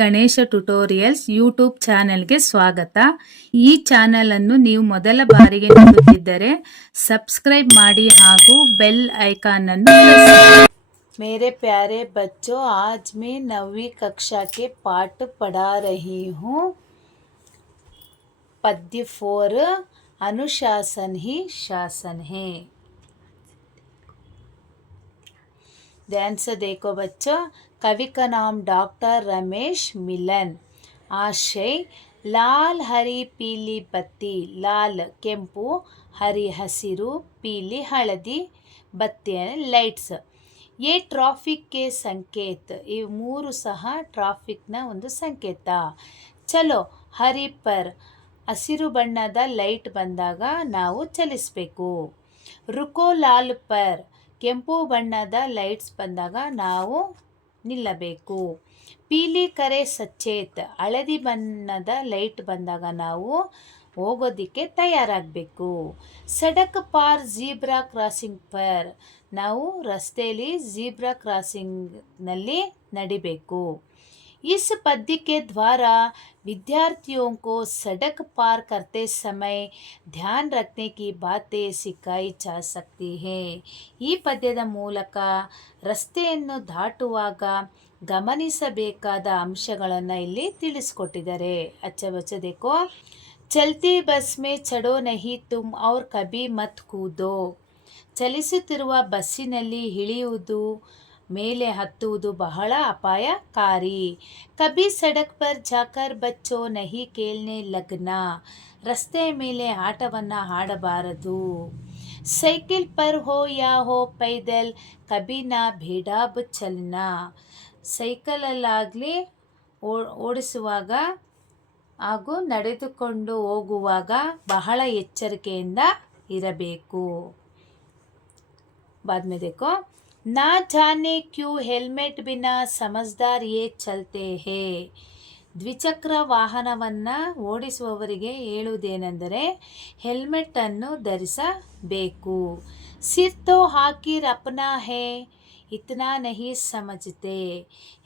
Ganesha tutorials YouTube ಚಾನೆಲ್ಗೆ ಸ್ವಾಗತ. ಈ ಚಾನೆಲ್ ಅನ್ನು ನೀವು ಮೊದಲ ಬಾರಿಗೆ ನೋಡುತ್ತಿದ್ದರೆ ಸಬ್ಸ್ಕ್ರೈಬ್ ಮಾಡಿ ಹಾಗೂ ಬೆಲ್ ಐಕಾನ್ ಅನ್ನು ಪ್ರೆಸ್ ಮಾಡಿ. मेरे प्यारे बच्चों, आज मैं 9वीं कक्षा के पाठ पढ़ा रही हूँ. पद्य 4 अनुशासन ही शासन है. ध्यान से देखो बच्चों. कवि का नाम डॉक्टर रमेश मिलन. आशय लाल हरी पीली बत्ती. लाल ಕೆಂಪು, ಹರಿ ಹಸಿರು, ಪೀಲಿ ಹಳದಿ ಬತ್ತಿ ಲೈಟ್ಸ್. ये ಟ್ರಾಫಿಕ್ ಕೆ ಸಂಕೇತ್. ಈ ಮೂರು ಸಹ ಟ್ರಾಫಿಕ್ನ ಒಂದು ಸಂಕೇತ. ಚಲೋ ಹರಿ ಪರ್, ಹಸಿರು ಬಣ್ಣದ ಲೈಟ್ ಬಂದಾಗ ನಾವು ಚಲಿಸಬೇಕು. ರುಕೋ ಲಾಲ್ ಪರ್, ಕೆಂಪು ಬಣ್ಣದ ಲೈಟ್ಸ್ ಬಂದಾಗ ನಾವು ನಿಲ್ಲಬೇಕು. ಪೀಲಿ ಕರೆ ಸಚೇತ್, ಹಳದಿ ಬಣ್ಣದ ಲೈಟ್ ಬಂದಾಗ ನಾವು ಹೋಗೋದಕ್ಕೆ ತಯಾರಾಗಬೇಕು. ಸಡಕ್ ಪಾರ್ ಝೀಬ್ರಾ ಕ್ರಾಸಿಂಗ್ ಪರ್, ನಾವು ರಸ್ತೆಯಲ್ಲಿ ಝೀಬ್ರಾ ಕ್ರಾಸಿಂಗ್ನಲ್ಲಿ ನಡಿಬೇಕು. इस पद्य के द्वारा विद्यार्थियों को सड़क पार करते समय ध्यान रखने की बातें सिखाई जा सकती है. ಈ ಪದ್ಯದ ಮೂಲಕ ರಸ್ತೆಯನ್ನು ದಾಟುವಾಗ ಗಮನಿಸಬೇಕಾದ ಅಂಶಗಳನ್ನು ಇಲ್ಲಿ ತಿಳಿಸ್ಕೊಟ್ಟಿದ್ದಾರೆ. ಅಚ್ಚ ಬಚ್ಚ ದೇಖೋ. ಚಲ್ತಿ ಬಸ್ ಮೇ ಚಡೋ ನಹಿ ತುಮ್ ಔರ್ ಕಭಿ ಮತ್ ಕೂದೋ. ಚಲಿಸುತ್ತಿರುವ ಬಸ್ಸಿನಲ್ಲಿ ಇಳಿಯುವುದು, ಮೇಲೆ ಹತ್ತುವುದು ಬಹಳ ಅಪಾಯಕಾರಿ. ಕಭಿ ಸಡಕ್ ಪರ್ ಜಾಕರ್ ಬಚ್ಚೋ ನಹಿ ಕೇಳ್ನೆ ಲಗ್ನಾ. ರಸ್ತೆಯ ಮೇಲೆ ಆಟವನ್ನು ಆಡಬಾರದು. ಸೈಕಲ್ ಪರ್ ಹೋ ಯಾ ಹೋ ಪೈದಲ್ ಕಭಿ ನಾ ಬೇಡಾಬ್ ಚಲ್ನಾ. ಸೈಕಲಲ್ಲಾಗಲಿ ಓಡಿಸುವಾಗ ಹಾಗೂ ನಡೆದುಕೊಂಡು ಹೋಗುವಾಗ ಬಹಳ ಎಚ್ಚರಿಕೆಯಿಂದ ಇರಬೇಕು. बाद में देखो. ना जाने क्यों हेलमेट बिना समझदार ये चलते हैं. ದ್ವಿಚಕ್ರ ವಾಹನವನ್ನು ಓಡಿಸುವವರಿಗೆ ಹೇಳುವುದೇನೆಂದರೆ ಹೆಲ್ಮೆಟನ್ನು ಧರಿಸಬೇಕು. ಸಿರ್ ತೋ ಹಾಕಿರ್ ಅಪ್ನಾ ಹೇ ಇತ್ನಾ ನಹಿ ಸಮಜ್ತೆ.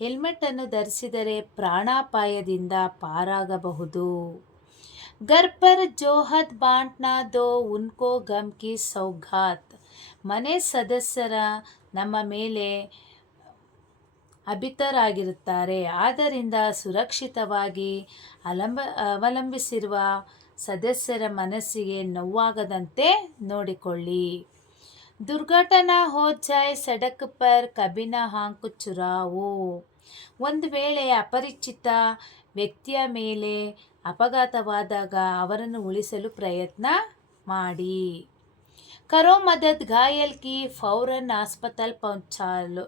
ಹೆಲ್ಮೆಟನ್ನು ಧರಿಸಿದರೆ ಪ್ರಾಣಾಪಾಯದಿಂದ ಪಾರಾಗಬಹುದು. ಘರ್ ಪರ್ ಜೋ ಹದ್ ಬಾಂಟ್ನಾ ದೋ ಉನ್ಕೋ ಗಮ್ ಕಿ ಸೌಗಾತ್. ಮನೆ ಸದಸ್ಯರ ನಮ್ಮ ಮೇಲೆ ಅಭಿತರಾಗಿರುತ್ತಾರೆ, ಆದ್ದರಿಂದ ಸುರಕ್ಷಿತವಾಗಿ ಅವಲಂಬಿಸಿರುವ ಸದಸ್ಯರ ಮನಸ್ಸಿಗೆ ನೋವಾಗದಂತೆ ನೋಡಿಕೊಳ್ಳಿ. ದುರ್ಘಟನಾ ಹೋ ಜಾಯ್ ಸಡಕ್ ಪರ್ ಕಬಿನ ಹಾಂಕ್ ಚುರಾವೋ. ಒಂದು ವೇಳೆ ಅಪರಿಚಿತ ವ್ಯಕ್ತಿಯ ಮೇಲೆ ಅಪಘಾತವಾದಾಗ ಅವರನ್ನು ಉಳಿಸಲು ಪ್ರಯತ್ನ ಮಾಡಿ. ಕರೋ ಮದದ್ ಘಾಯಲ್ ಕಿ ಫೌರನ್ ಆಸ್ಪತಾಲ್ ಪಹುಂಚಾಲೋ.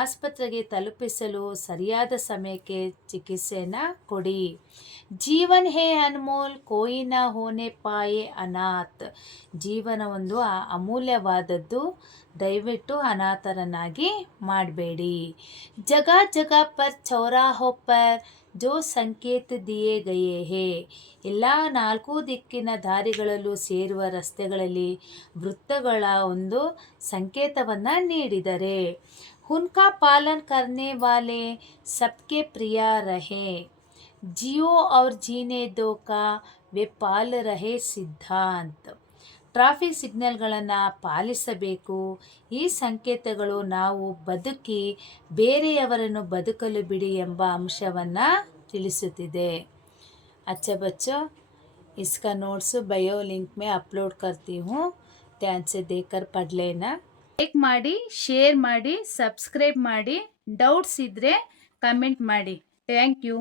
ಆಸ್ಪತ್ರೆಗೆ ತಲುಪಿಸಲು ಸರಿಯಾದ ಸಮಯಕ್ಕೆ ಚಿಕಿತ್ಸೆಯನ್ನು ಕೊಡಿ. ಜೀವನ್ ಹೇ ಅನ್ಮೋಲ್ ಕೋಯಿ ನ ಹೋನೆ ಪಾಯೆ ಅನಾಥ್. ಜೀವನ ಒಂದು ಅಮೂಲ್ಯವಾದದ್ದು, ದಯವಿಟ್ಟು ಅನಾಥರನ್ನಾಗಿ ಮಾಡಬೇಡಿ. ಜಗಾ ಜಗಾ ಪರ್ ಚೌರಾಹೋ ಪರ್ ಜೋ ಸಂಕೇತ ದಿಯೇ ಗಯೇ ಹೇ. ಎಲ್ಲ 4 ದಿಕ್ಕಿನ ದಾರಿಗಳಲ್ಲೂ ಸೇರುವ ರಸ್ತೆಗಳಲ್ಲಿ ವೃತ್ತಗಳ ಒಂದು ಸಂಕೇತವನ್ನು ನೀಡಿದರೆ. ಉನ್ಕಾ ಪಾಲನ್ ಕರ್ನೆ ವಾಲೆ ಸಬ್ಕೆ ಪ್ರಿಯ ರಹೆ. ಜಿಯೋ ಔರ್ ಜೀನೆ ದೋ ಕಾ ವೆ ಪಾಲ್ ರಹೆ ಸಿದ್ಧಾಂತ್. ಟ್ರಾಫಿಕ್ ಸಿಗ್ನಲ್ಗಳನ್ನು ಪಾಲಿಸಬೇಕು. ಈ ಸಂಕೇತಗಳು ನಾವು ಬದುಕಿ ಬೇರೆಯವರನ್ನು ಬದುಕಲು ಬಿಡಿ ಎಂಬ ಅಂಶವನ್ನು ತಿಳಿಸುತ್ತಿದೆ. अच्छा बच्चों, इसका नोट्स बायो लिंक में अपलोड करती हूँ. ध्यान से देखकर पढ़ लेना. ಲೈಕ್ ಮಾಡಿ, ಶೇರ್ ಮಾಡಿ, ಸಬ್ಸ್ಕ್ರೈಬ್ ಮಾಡಿ. ಡೌಟ್ಸ್ ಇದ್ದರೆ ಕಮೆಂಟ್ ಮಾಡಿ. Thank you.